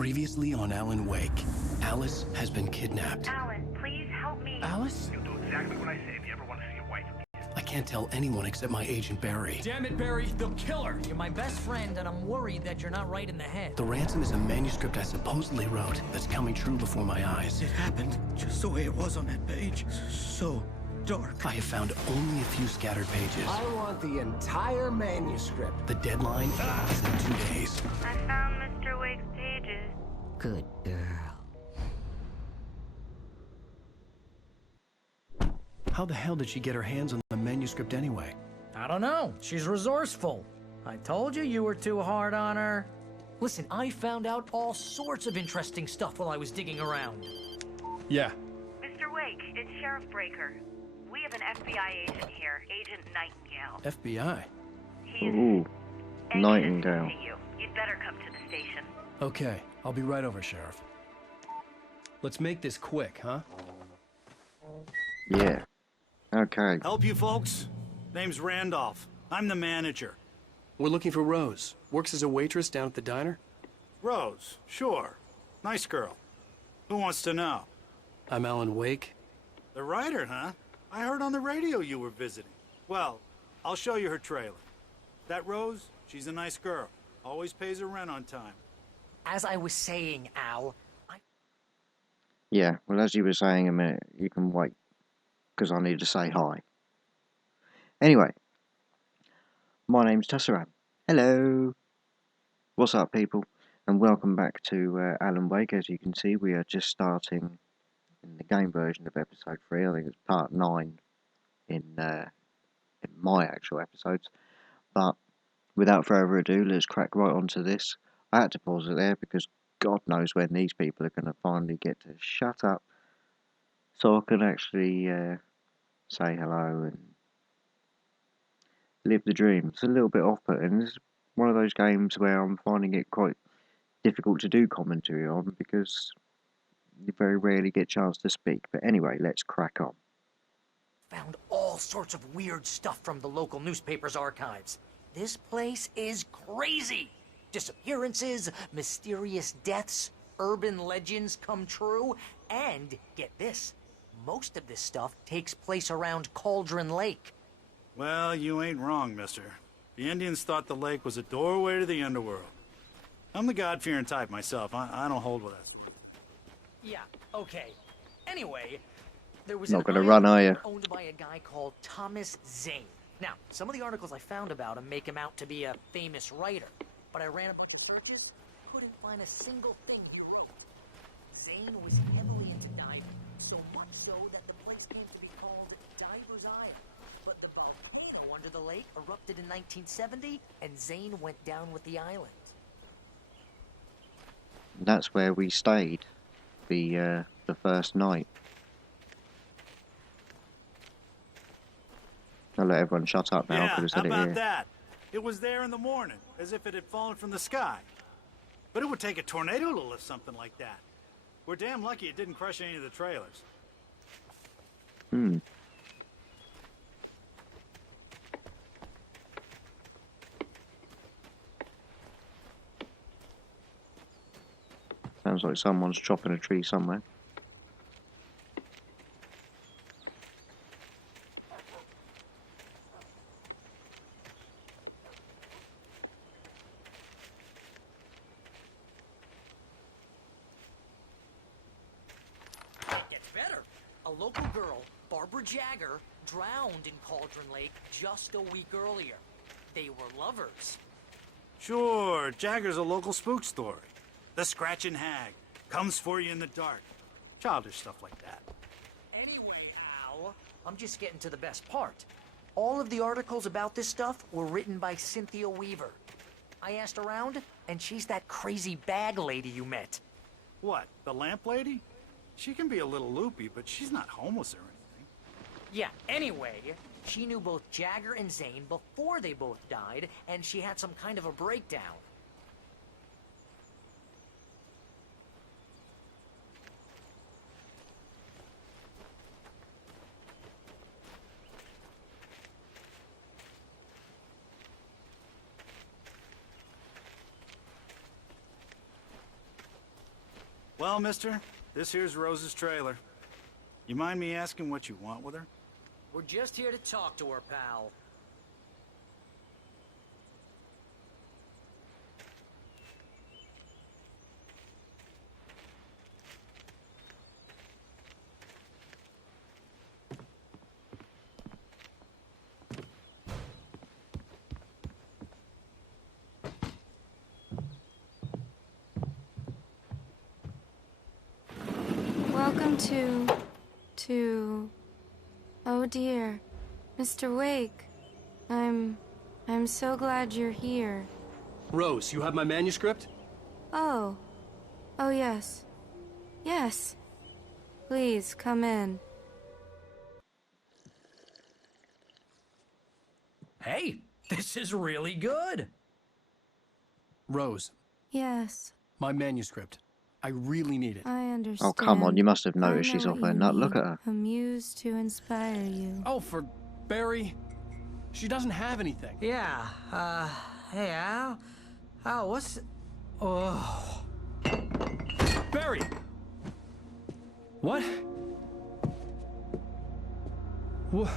Previously on Alan Wake, Alice has been kidnapped. Alan, please help me. Alice? You'll do exactly what I say if you ever want to see your wife again. I can't tell anyone except my agent Barry. Damn it, Barry, they'll kill her! You're my best friend, and I'm worried that you're not right in the head. The ransom is a manuscript I supposedly wrote that's coming true before my eyes. It happened just the way it was on that page. So dark. I have found only a few scattered pages. I want the entire manuscript. The deadline is in 2 days. I found Mr. Wake's pages. Good girl. How the hell did she get her hands on the manuscript anyway? I don't know. She's resourceful. I told you you were too hard on her. Listen, I found out all sorts of interesting stuff while I was digging around. Yeah. Mr. Wake, it's Sheriff Breaker. We have an FBI agent here, Agent Nightingale. FBI? He is Ooh, anxious Nightingale. to see you. You'd better come to the station. Okay, I'll be right over, Sheriff. Let's make this quick, huh? Yeah. Okay. Help you folks? Name's Randolph. I'm the manager. We're looking for Rose. Works as a waitress down at the diner. Rose, sure. Nice girl. Who wants to know? I'm Alan Wake. The writer, huh? I heard on the radio you were visiting. Well, I'll show you her trailer. That Rose, she's a nice girl. Always pays her rent on time. As I was saying, Al, Yeah, well, as you were saying a minute, you can wait, because I need to say hi. Anyway, my name's Tesseran. Hello! What's up, people? And welcome back to Alan Wake. As you can see, we are just starting in the game version of episode 3. I think it's part 9 in my actual episodes. But without further ado, let's crack right onto this. I had to pause it there because God knows when these people are going to finally get to shut up so I can actually say hello and live the dream. It's a little bit off-putting. This is one of those games where I'm finding it quite difficult to do commentary on because you very rarely get a chance to speak. But anyway, let's crack on. found all sorts of weird stuff from the local newspaper's archives. This place is crazy! Disappearances, mysterious deaths, urban legends come true, and get this, most of this stuff takes place around Cauldron Lake. Well, you ain't wrong, mister. The Indians thought the lake was a doorway to the underworld. I'm the God-fearing type myself. I don't hold with that sort. Yeah, okay. Anyway, there was Not an gonna run, are island ya? owned by a guy called Thomas Zane. Now, some of the articles I found about him make him out to be a famous writer, but I ran a bunch of searches, couldn't find a single thing he wrote. Zane was heavily into diving, so much so that the place came to be called Diver's Isle. But the volcano under the lake erupted in 1970, and Zane went down with the island. That's where we stayed the first night. I'll let everyone shut up now Yeah, because I how said it about here. that? It was there in the morning, as if it had fallen from the sky. But it would take a tornado to lift something like that. We're damn lucky it didn't crush any of the trailers. Hmm. Sounds like someone's chopping a tree somewhere. It gets better. A local girl, Barbara Jagger, drowned in Cauldron Lake just a week earlier. They were lovers. Sure, Jagger's a local spook story. The Scratching Hag comes for you in the dark. Childish stuff like that. Anyway, Al, I'm just getting to the best part. All of the articles about this stuff were written by Cynthia Weaver. I asked around, and she's that crazy bag lady you met. What, the lamp lady? She can be a little loopy, but she's not homeless or anything. Yeah, anyway, she knew both Jagger and Zane before they both died, and she had some kind of a breakdown. Well, mister, this here's Rose's trailer. You mind me asking what you want with her? We're just here to talk to her, pal. Welcome to... Oh dear, Mr. Wake. I'm so glad you're here. Rose, you have my manuscript? Oh. Oh yes. Yes. Please, come in. Hey, this is really good. Rose, Yes, my manuscript. I really need it. I understand. Oh, come on, you must have I noticed know she's off what her you nut. Look mean. at her. A muse to inspire you. Oh, for Barry? She doesn't have anything. Yeah, hey, Al, what's... Oh... Barry! What? What?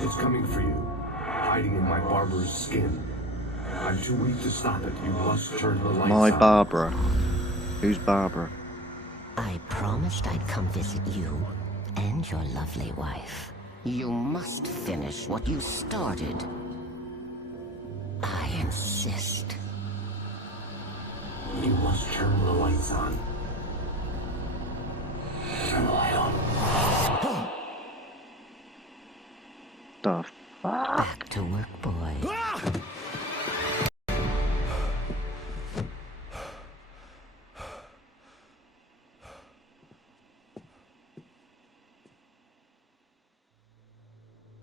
It's coming for you, hiding in my Barbara's skin. I'm too weak to stop it. You must turn the lights My on. Barbara. Who's Barbara? I promised I'd come visit you and your lovely wife. You must finish what you started. I insist. You must turn the lights on. Turn the light on. The fuck? Back to work, boy.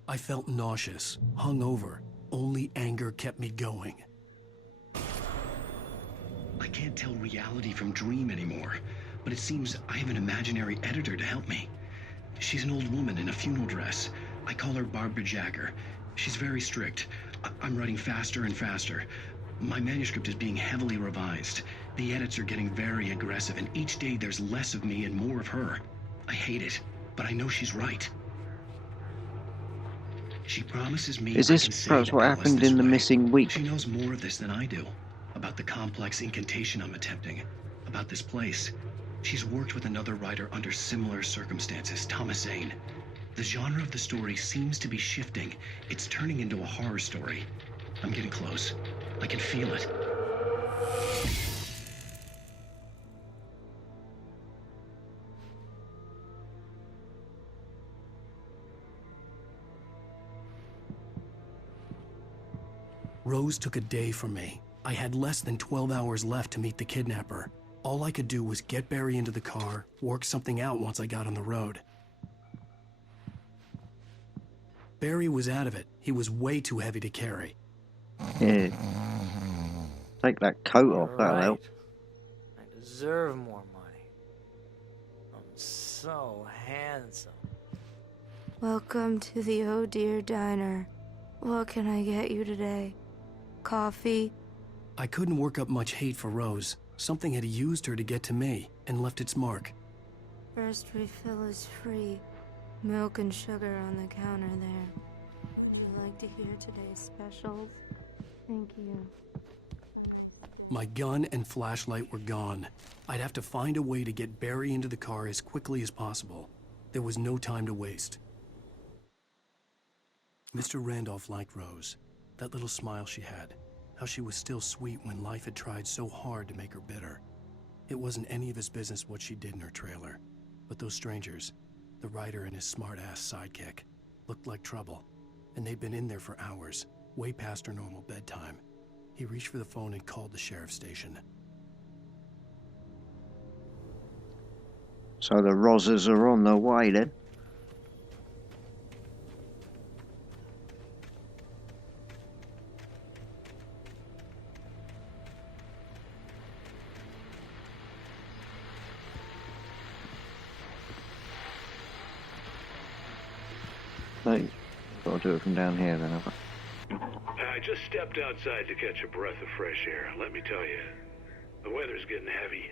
I felt nauseous, hungover. Only anger kept me going. I can't tell reality from dream anymore, but it seems I have an imaginary editor to help me. She's an old woman in a funeral dress. I call her Barbara Jagger. She's very strict. I'm writing faster and faster. My manuscript is being heavily revised. The edits are getting very aggressive, and each day there's less of me and more of her. I hate it, but I know she's right. She promises me Is I this can save perhaps what Alice happened this in the way. missing week? She knows more of this than I do. About the complex incantation I'm attempting. About this place. She's worked with another writer under similar circumstances, Thomas Zane. The genre of the story seems to be shifting. It's turning into a horror story. I'm getting close. I can feel it. Rose took a day from me. I had less than 12 hours left to meet the kidnapper. All I could do was get Barry into the car, work something out once I got on the road. Barry was out of it. He was way too heavy to carry. Yeah. Take that coat off, that'll Right. help. I deserve more money. I'm so handsome. Welcome to the Oh Dear Diner. What can I get you today? Coffee? I couldn't work up much hate for Rose. Something had used her to get to me and left its mark. First refill is free. Milk and sugar on the counter there. Would you like to hear today's specials? Thank you. My gun and flashlight were gone. I'd have to find a way to get Barry into the car as quickly as possible. There was no time to waste. Mr. Randolph liked Rose. That little smile she had. How she was still sweet when life had tried so hard to make her bitter. It wasn't any of his business what she did in her trailer. But those strangers, the writer and his smart-ass sidekick, looked like trouble. And they'd been in there for hours, way past her normal bedtime. He reached for the phone and called the sheriff's station. So the Rosses are on their way then. So, gotta do it from down here then, have I? I just stepped outside to catch a breath of fresh air. Let me tell you, the weather's getting heavy.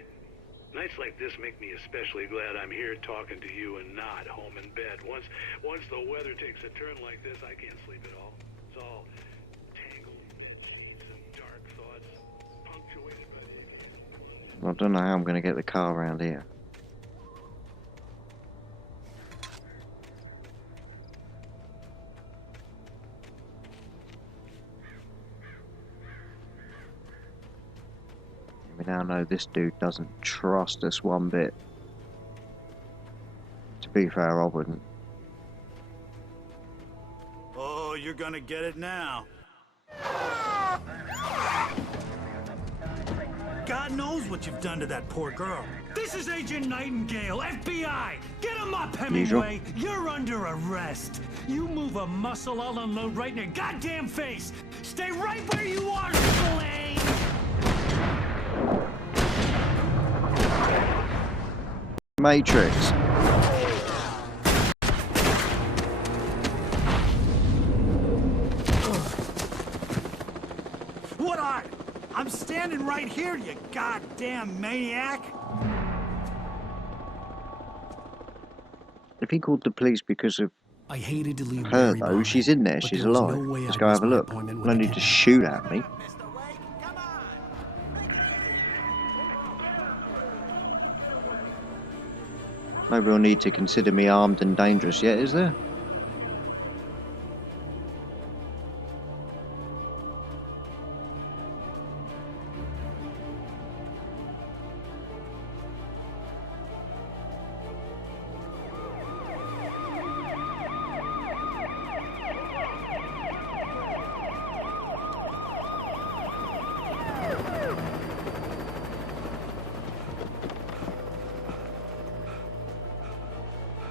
Nights like this make me especially glad I'm here talking to you and not home in bed. Once the weather takes a turn like this, I can't sleep at all. It's all tangled bed sheets and dark thoughts, punctuated by the... Well, I don't know how I'm going to get the car around here. We now know this dude doesn't trust us one bit. To be fair, I wouldn't. Oh, you're gonna get it now. God knows what you've done to that poor girl. This is Agent Nightingale, FBI! Get him up, Hemingway! You're under arrest! You move a muscle, I'll unload right in your goddamn face! Stay right where you are, Spillane! Matrix. What are? I'm standing right here, you goddamn maniac! If he called the police because of I hated to leave her, Mary though, behind, she's in there, but she's there was alive. no way Let's I'd go miss have a my look. appointment No with need the to kid. shoot at me. No real need to consider me armed and dangerous yet, is there?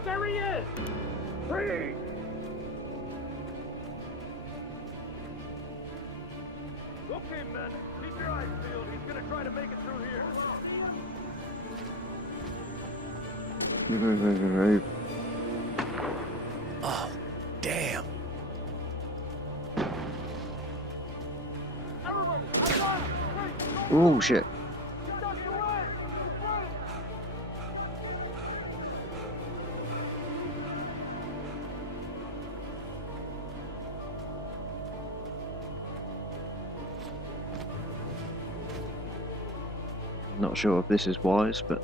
There he is! Free! Okay, men. Keep your eyes peeled. He's gonna try to make it through here. Oh, damn. Oh shit. Not sure if this is wise, but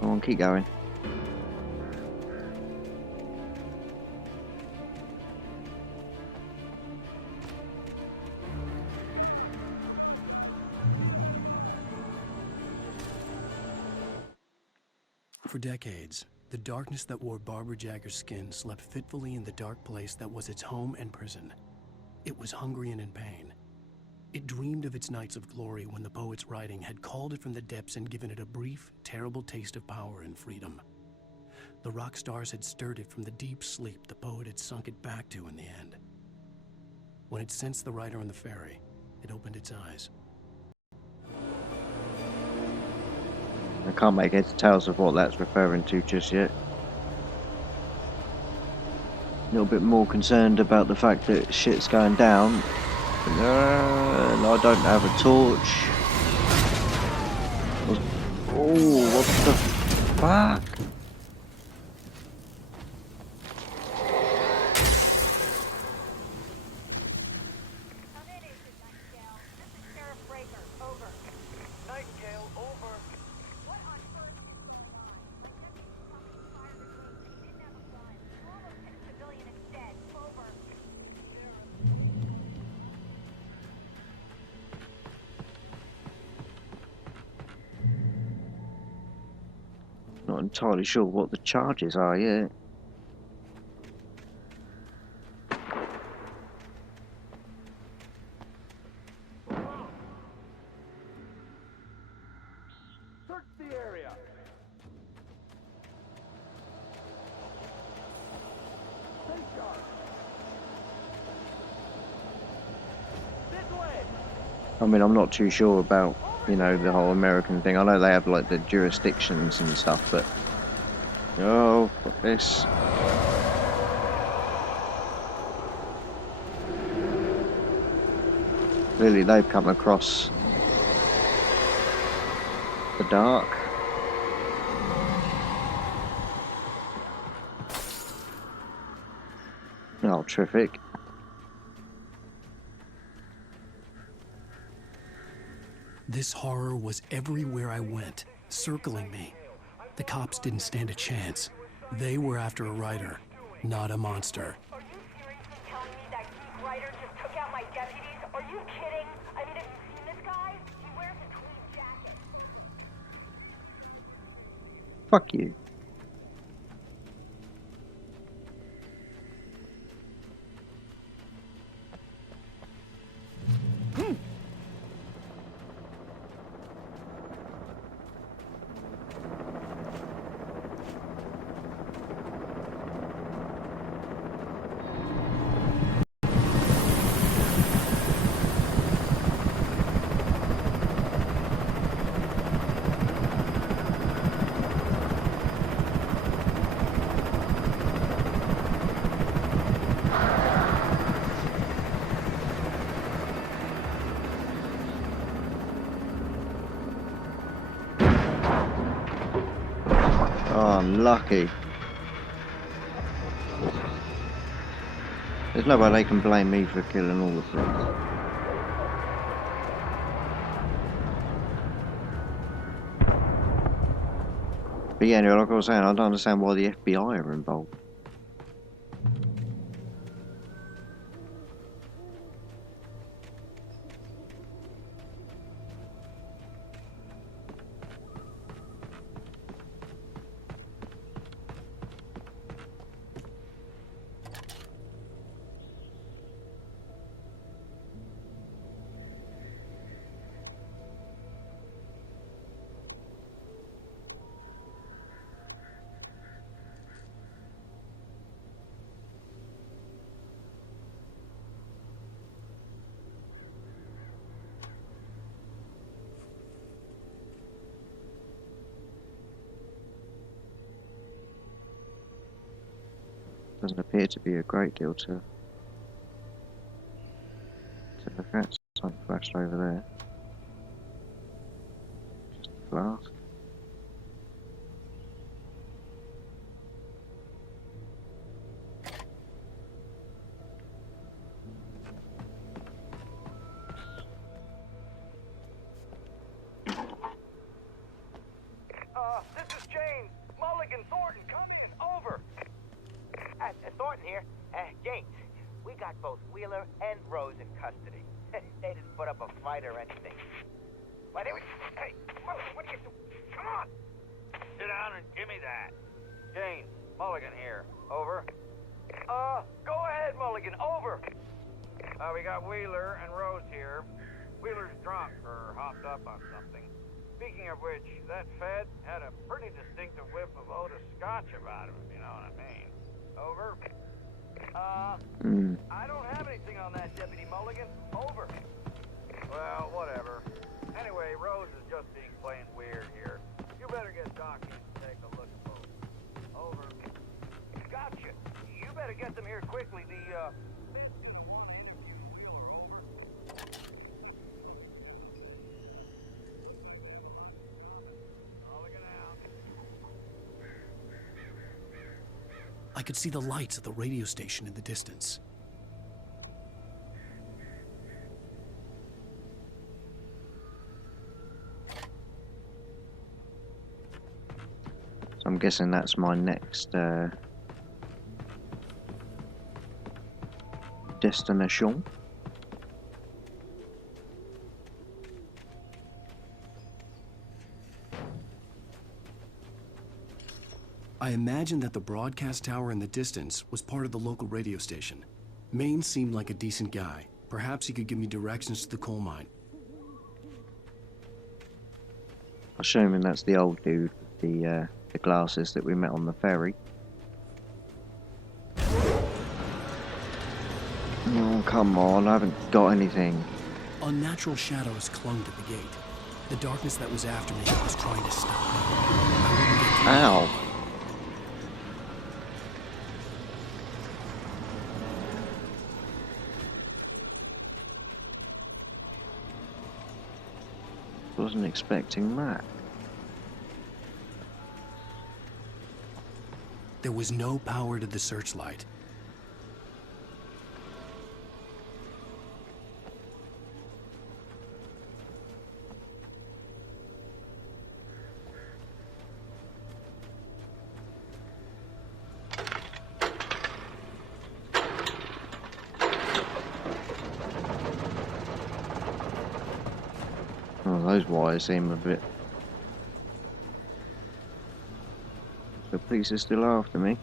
go on, keep going. For decades, the darkness that wore Barbara Jagger's skin slept fitfully in the dark place that was its home and prison. It was hungry and in pain. It dreamed of its nights of glory when the poet's writing had called it from the depths and given it a brief, terrible taste of power and freedom. The rock stars had stirred it from the deep sleep the poet had sunk it back to in the end. When it sensed the writer on the ferry, it opened its eyes. I can't make heads or tails of what that's referring to just yet. A little bit more concerned about the fact that shit's going down. And I don't have a torch. Oh, what the fuck? Not entirely sure what the charges are yet. Search the area. Safeguard. This way. I mean, I'm not too sure about, you know, the whole American thing. I know they have like the jurisdictions and stuff, but oh, fuck this. Clearly they've come across the dark. Oh, terrific. This horror was everywhere I went, circling me. The cops didn't stand a chance. They were after a writer, not a monster. Are you seriously telling me that geek writer just took out my deputies? Are you kidding? I mean, have you seen this guy? He wears a tweed jacket. Fuck you. Oh, unlucky. There's no way they can blame me for killing all the police. But yeah, anyway, like I was saying, I don't understand why the FBI are involved. Doesn't appear to be a great deal to look at. Something flashed over there. Just a flask. This is James. Mulligan Thornton coming in. Over. Thornton here. James, we got both Wheeler and Rose in custody. They didn't put up a fight or anything. Why, they were... Hey, Mulligan, what are you doing? Come on! Sit down and give me that. James, Mulligan here. Over. Go ahead, Mulligan. Over. We got Wheeler and Rose here. Wheeler's drunk or hopped up on something. Speaking of which, that Fed had a pretty distinctive whiff of Otis Scotch about him, if you know what I mean. Over. I don't have anything on that, Deputy Mulligan. Over. Well, whatever. Anyway, Rose is just being plain weird here. You better get Doc in to take a look at both. Over. Gotcha. You better get them here quickly. The, want to interview Wheeler. Over. Mulligan out. I could see the lights of the radio station in the distance. So I'm guessing that's my next destination. I imagined that the broadcast tower in the distance was part of the local radio station. Maine seemed like a decent guy. Perhaps he could give me directions to the coal mine. Assuming that's the old dude with the glasses that we met on the ferry. Oh, come on, I haven't got anything. Unnatural shadows clung to the gate. The darkness that was after me was trying to stop me. Ow. Wasn't expecting that. There was no power to the searchlight. Oh, those wires seem a bit... The police are still after me.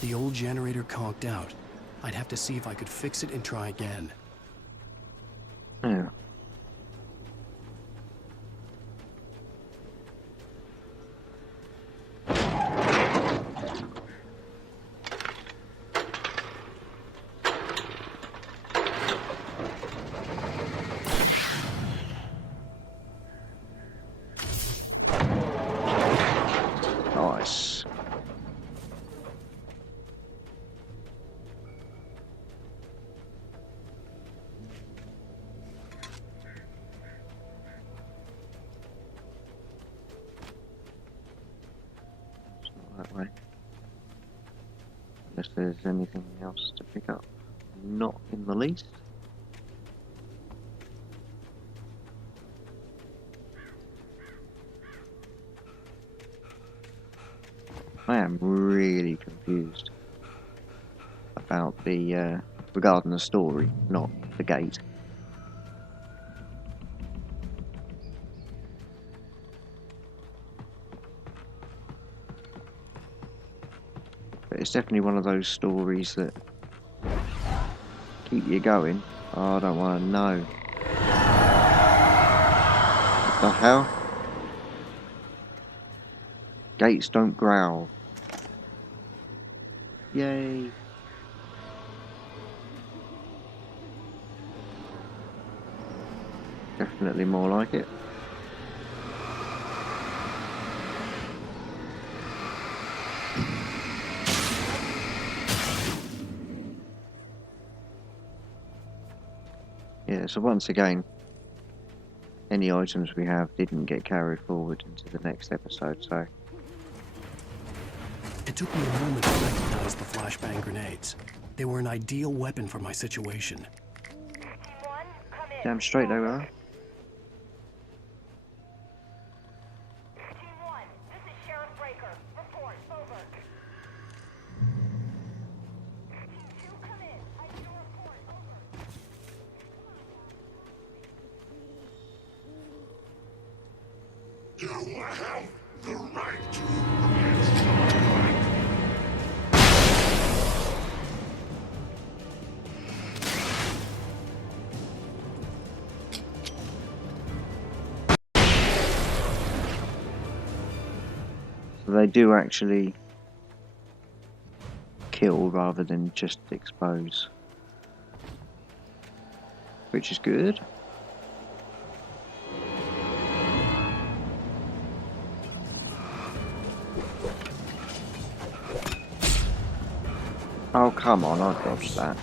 The old generator conked out. I'd have to see if I could fix it and try again. Yeah. Nice. It's not that way. Unless there's anything else to pick up. Not in the least. I am really confused about the, regarding the story, not the gate. But it's definitely one of those stories that keep you going. Oh, I don't want to know. What the hell? Gates don't growl. Yay. Definitely more like it. Yeah, so once again, any items we have didn't get carried forward into the next episode, so... It took me a moment to recognize the flashbang grenades. They were an ideal weapon for my situation. Damn straight they were. Team 1, this is Sheriff Breaker. Report, over. Team 2, come in. I need a report, over. You have the right to. So they do actually kill rather than just expose, which is good. Oh, come on, I dodged that.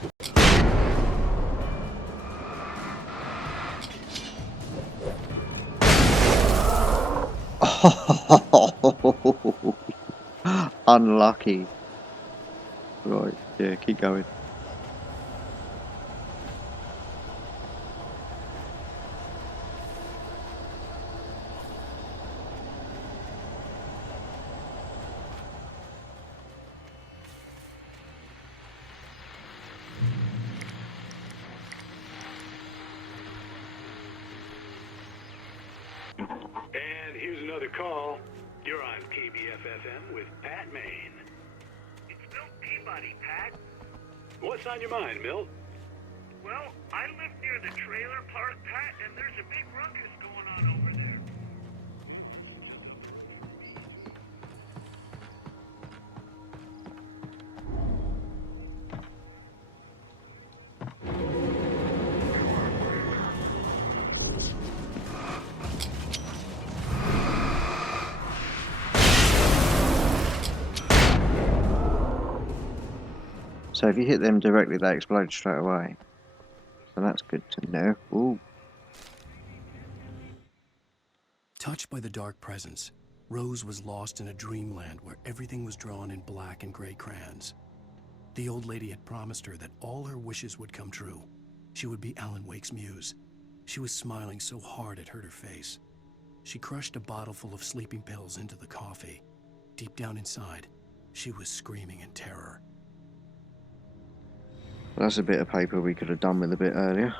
Unlucky. Right, yeah, keep going. And here's another call. You're on KBF-FM with Pat Maine. It's Milt Peabody, Pat. What's on your mind, Milt? Well, I live near the trailer park, Pat, and there's a big ruckus going on over there. So if you hit them directly, they explode straight away. So that's good to know. Ooh. Touched by the dark presence, Rose was lost in a dreamland where everything was drawn in black and gray crayons. The old lady had promised her that all her wishes would come true. She would be Alan Wake's muse. She was smiling so hard it hurt her face. She crushed a bottle full of sleeping pills into the coffee. Deep down inside, she was screaming in terror. That's a bit of paper we could have done with a bit earlier.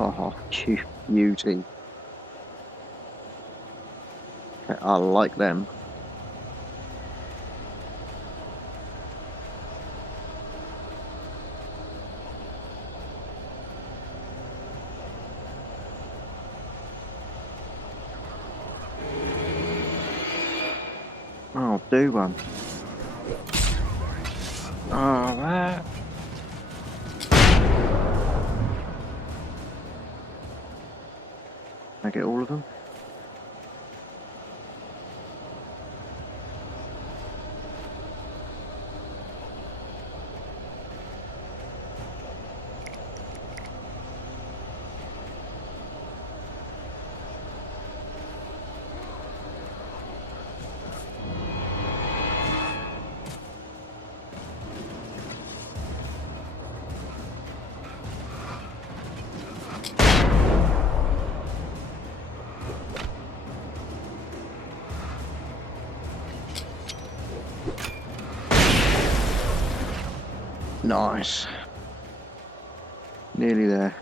Oh, you beauty. I like them. Oh, do one. Oh, that. I get all of them? Nice. Nearly there.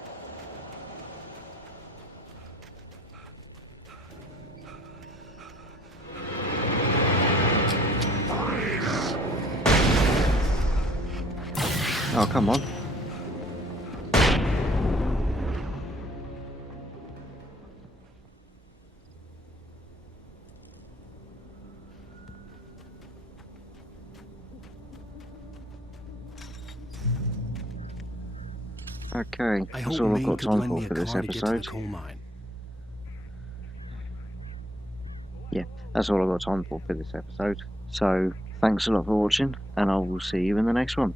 Oh, come on. Okay, that's all I've got time for this episode. Yeah, that's all I've got time for this episode. So, thanks a lot for watching, and I will see you in the next one.